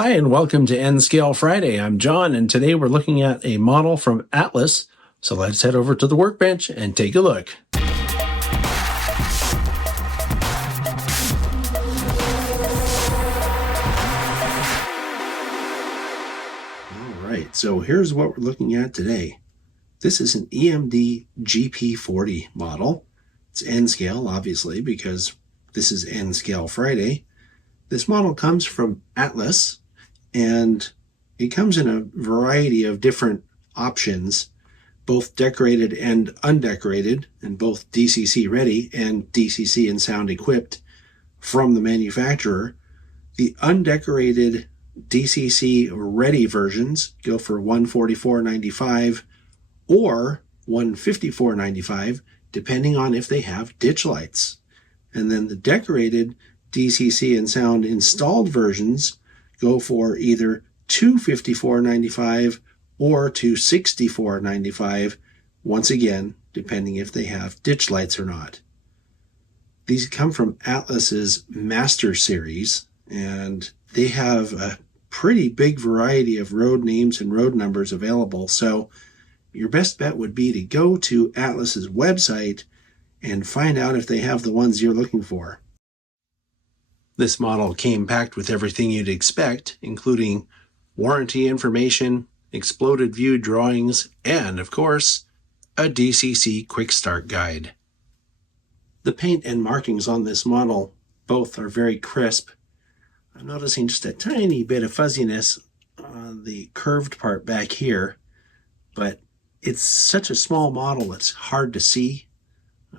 Hi, and welcome to N-Scale Friday. I'm John, and today we're looking at a model from Atlas. So let's head over to the workbench and take a look. All right, so here's what we're looking at today. This is an EMD GP40 model. It's N-Scale, obviously, because this is N-Scale Friday. This model comes from Atlas, and it comes in a variety of different options, both decorated and undecorated, and both DCC ready and DCC and sound equipped from the manufacturer. The undecorated DCC ready versions go for $144.95 or $154.95, depending on if they have ditch lights. And then the decorated DCC and sound installed versions go for either $254.95 or $264.95, once again, depending if they have ditch lights or not. These come from Atlas's Master Series, and they have a pretty big variety of road names and road numbers available. So your best bet would be to go to Atlas's website and find out if they have the ones you're looking for. This model came packed with everything you'd expect, including warranty information, exploded view drawings, and, of course, a DCC quick start guide. The paint and markings on this model both are very crisp. I'm noticing just a tiny bit of fuzziness on the curved part back here, but it's such a small model it's hard to see.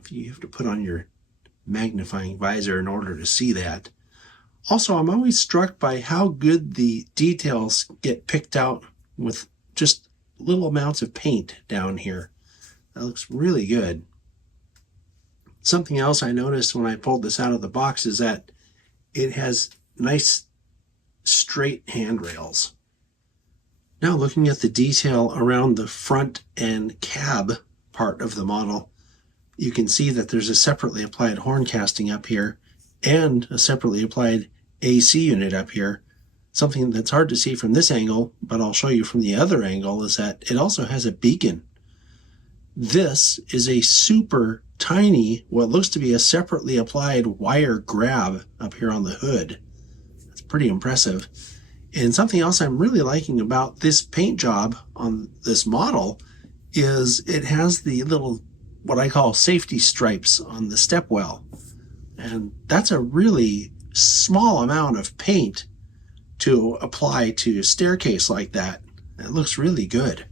You have to put on your magnifying visor in order to see that. Also, I'm always struck by how good the details get picked out with just little amounts of paint down here. That looks really good. Something else I noticed when I pulled this out of the box is that it has nice straight handrails. Now looking at the detail around the front and cab part of the model, you can see that there's a separately applied horn casting up here and a separately applied AC unit up here. Something that's hard to see from this angle, but I'll show you from the other angle, is that it also has a beacon. This is a super tiny, what looks to be a separately applied wire grab up here on the hood. That's pretty impressive. And something else I'm really liking about this paint job on this model is it has the little, what I call safety stripes on the stepwell. And that's a really small amount of paint to apply to a staircase like that. It looks really good.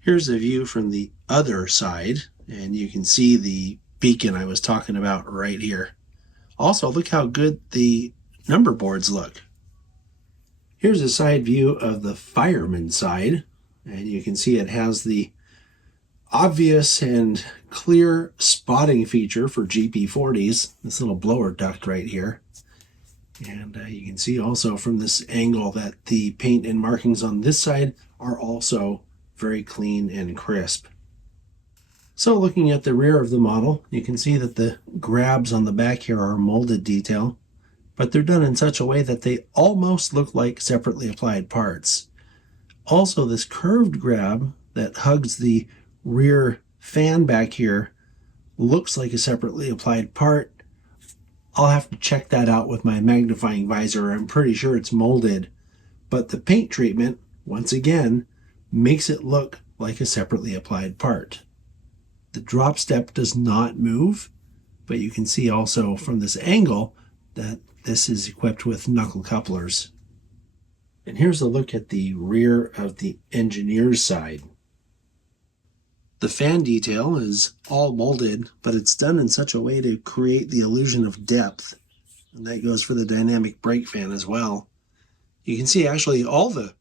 Here's a view from the other side, and you can see the beacon I was talking about right here. Also, look how good the number boards look. Here's a side view of the fireman side, and you can see it has the obvious and clear spotting feature for GP40s, this little blower duct right here. And you can see also from this angle that the paint and markings on this side are also very clean and crisp. So looking at the rear of the model, you can see that the grabs on the back here are molded detail, but they're done in such a way that they almost look like separately applied parts. Also, this curved grab that hugs the rear fan back here looks like a separately applied part. I'll have to check that out with my magnifying visor. I'm pretty sure it's molded, but the paint treatment, once again, makes it look like a separately applied part. The drop step does not move, but you can see also from this angle that this is equipped with knuckle couplers. And here's a look at the rear of the engineer's side. The fan detail is all molded, but it's done in such a way to create the illusion of depth. And that goes for the dynamic brake fan as well. You can see actually all the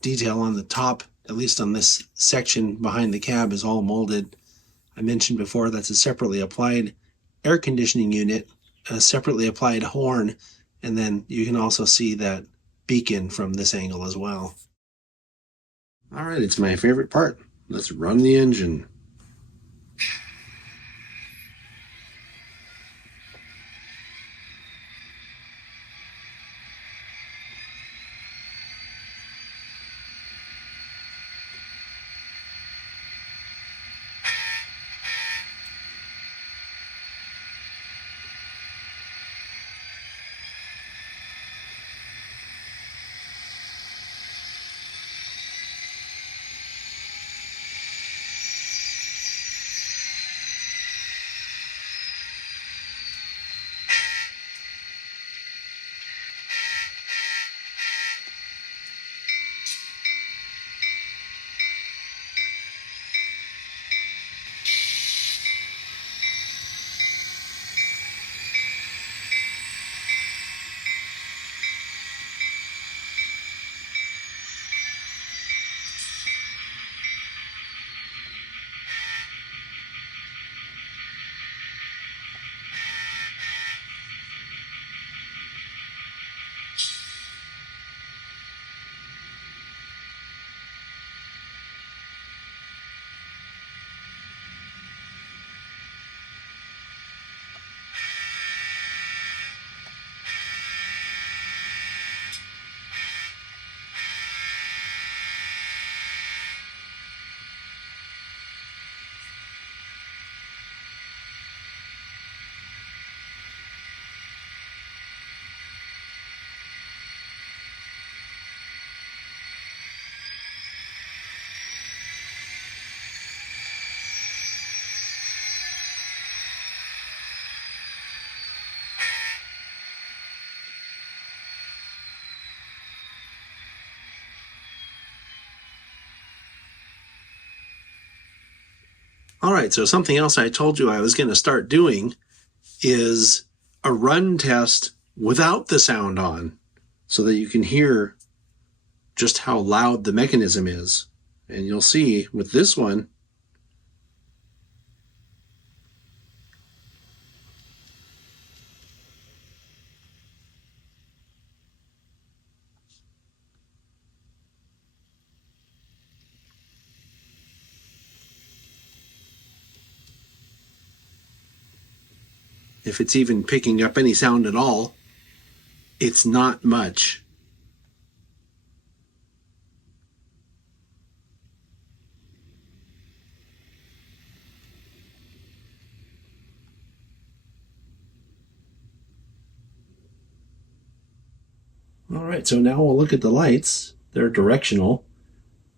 detail on the top, at least on this section behind the cab, is all molded. I mentioned before that's a separately applied air conditioning unit, a separately applied horn, and then you can also see that beacon from this angle as well. All right, it's my favorite part. Let's run the engine. All right, so something else I told you I was going to start doing is a run test without the sound on so that you can hear just how loud the mechanism is. And you'll see with this one, if it's even picking up any sound at all, it's not much. All right, so now we'll look at the lights. They're directional.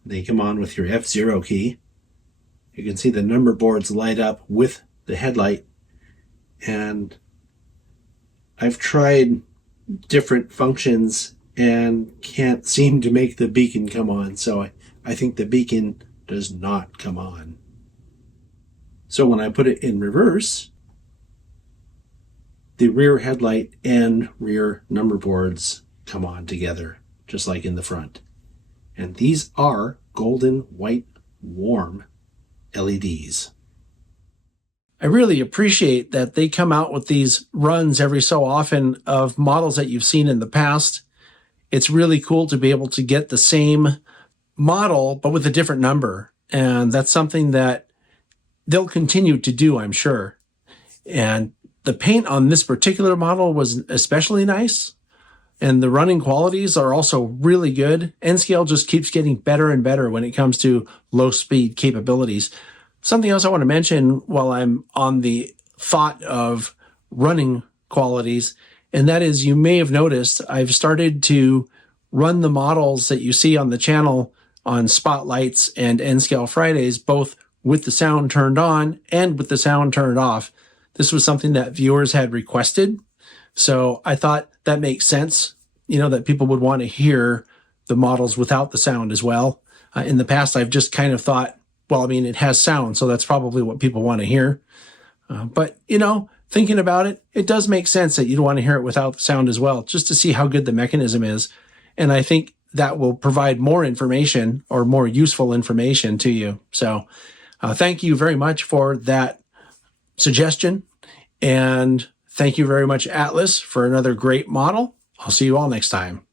They come on with your F0 key. You can see the number boards light up with the headlight. And I've tried different functions and can't seem to make the beacon come on. So I think the beacon does not come on. So when I put it in reverse, the rear headlight and rear number boards come on together, just like in the front. And these are golden white warm LEDs. I really appreciate that they come out with these runs every so often of models that you've seen in the past. It's really cool to be able to get the same model, but with a different number. And that's something that they'll continue to do, I'm sure. And the paint on this particular model was especially nice. And the running qualities are also really good. N-Scale just keeps getting better and better when it comes to low speed capabilities. Something else I want to mention while I'm on the thought of running qualities, and that is, you may have noticed I've started to run the models that you see on the channel on Spotlights and N-Scale Fridays, both with the sound turned on and with the sound turned off. This was something that viewers had requested. So I thought that makes sense, that people would want to hear the models without the sound as well. In the past, I've just kind of thought, well, it has sound, so that's probably what people want to hear. But, thinking about it, it does make sense that you'd want to hear it without the sound as well, just to see how good the mechanism is. And I think that will provide more information or more useful information to you. So thank you very much for that suggestion. And thank you very much, Atlas, for another great model. I'll see you all next time.